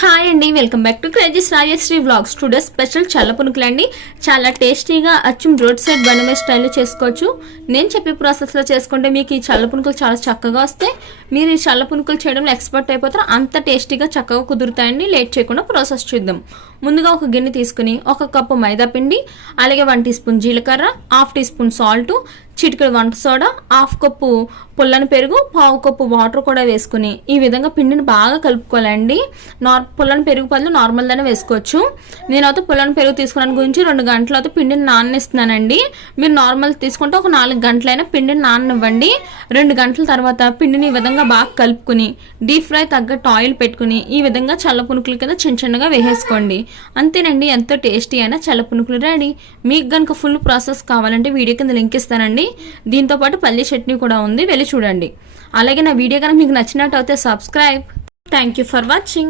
Hi అండి, welcome back to crazy's Rajashree vlogs. Today special చల్ల పునుకులు అండి. చాలా టేస్టీగా అచ్చం రోడ్ సైడ్ బండమే స్టైల్లో చేసుకోవచ్చు. నేను చెప్పే ప్రాసెస్లో చేసుకుంటే మీకు ఈ చల్ల పునుకులు చాలా చక్కగా వస్తాయి. మీరు ఈ చల్ల పునుకులు చేయడంలో ఎక్స్పర్ట్ అయిపోతారు. అంత టేస్టీగా చక్కగా కుదురుతాయండి. లేట్ చేయకుండా ప్రాసెస్ చూద్దాం. ముందుగా ఒక గిన్నె తీసుకుని 1 కప్పు మైదా పిండి, అలాగే 1 టీ స్పూన్ జీలకర్ర, 1/2 టీ స్పూన్ సాల్ట్, చిటికెడు వంట సోడా, 1/2 కప్పు పుల్లని పెరుగు, 1/2 కప్పు వాటర్ కూడా వేసుకుని ఈ విధంగా పిండిని బాగా కలుపుకోవాలండి. పుల్లని పెరుగు బదులు నార్మల్ దానే వేసుకోవచ్చు. నేనైతే పుల్లని పెరుగు తీసుకున్నాను గురించి 2 గంటలు అయితే పిండిని నాననిస్తున్నానండి. మీరు నార్మల్ తీసుకుంటే ఒక 4 గంటలైనా పిండిని నాననివ్వండి. 2 గంటల తర్వాత పిండిని ఈ విధంగా బాగా కలుపుకుని డీప్ ఫ్రై తగ్గట్టు ఆయిల్ పెట్టుకుని ఈ విధంగా చల్ల పునుకుల కింద చిన్నగా వేసేసుకోండి. అంతేనండి, ఎంతో టేస్టీ అయినా చల్ల పునుకులు రెడీ. మీకు కనుక ఫుల్ ప్రాసెస్ కావాలంటే వీడియో కింద లింక్ ఇస్తానండి. దీంతో పాటు పల్లీ చట్నీ కూడా ఉంది, వెళ్ళి చూడండి. అలాగే నా వీడియో కనుక మీకు నచ్చినట్టు అయితే subscribe. Thank you for watching.